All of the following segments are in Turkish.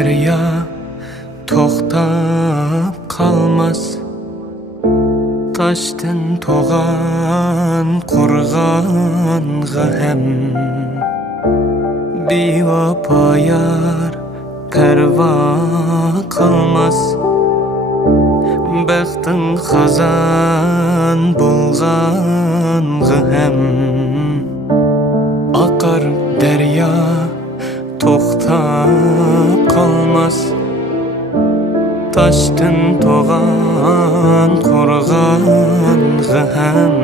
derya to'xtab qalmas, taştın to'g'an qurg'onga ham bevafo yar parvo qilmas. Baxting xazon bo'lg'onga ham oqar derya to'xtab qalmas, taştın to'g'an qurg'onga ham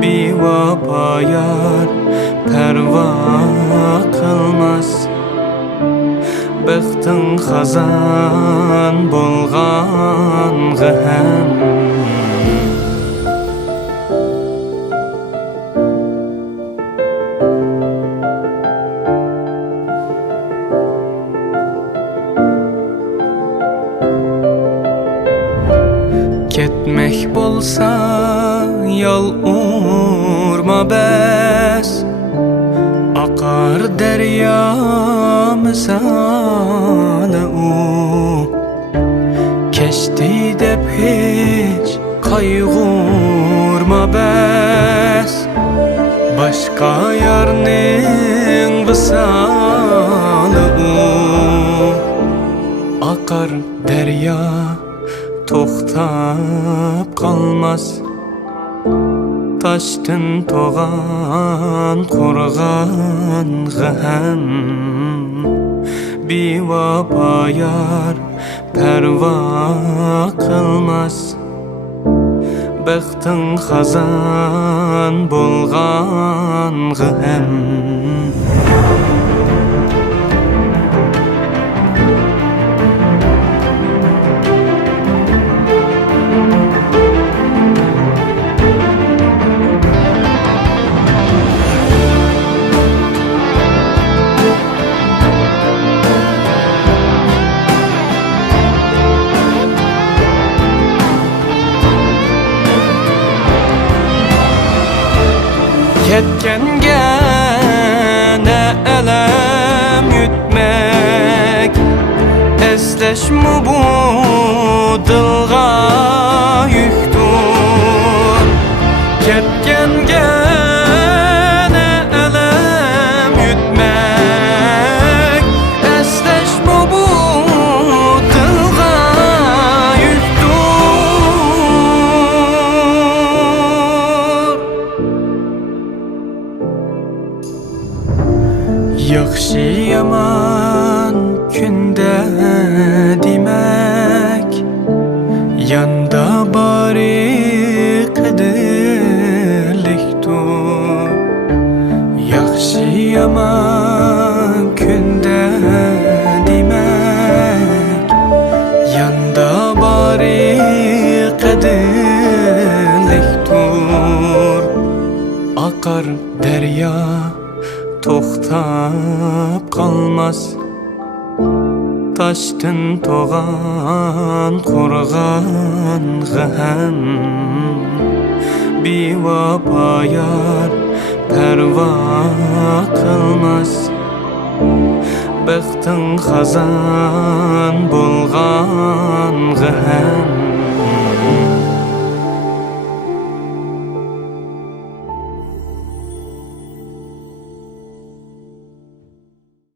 bevafo yar parvo qilmas. Baxting xazon bo'lg'onga ham ketmek bolsa yol urma bes, akar derya misali u. Keşti dep hiç kaygurma bes, başka yarning visali u. Akar derya to'xtab qalmas, taştın to'g'an qurg'onga ham bevafo yar parvo qilmas. Baxting xazon bo'lg'onga ham Ketkenga ne elem yutmek, esleşme bu dilga yüktur. Ketkenga ne elem yutmek, esleşme bu dilga yüktur. Yaxşı yaman künde demek, yanda bari qadrliktur. Yaxşı yaman künde demek, yanda bari qadrliktur. Akar derya to'xtab qalmas, taştın to'g'an qurg'onga ham bevafo yar parvo qilmas. Baxting xazon bo'lg'onga ham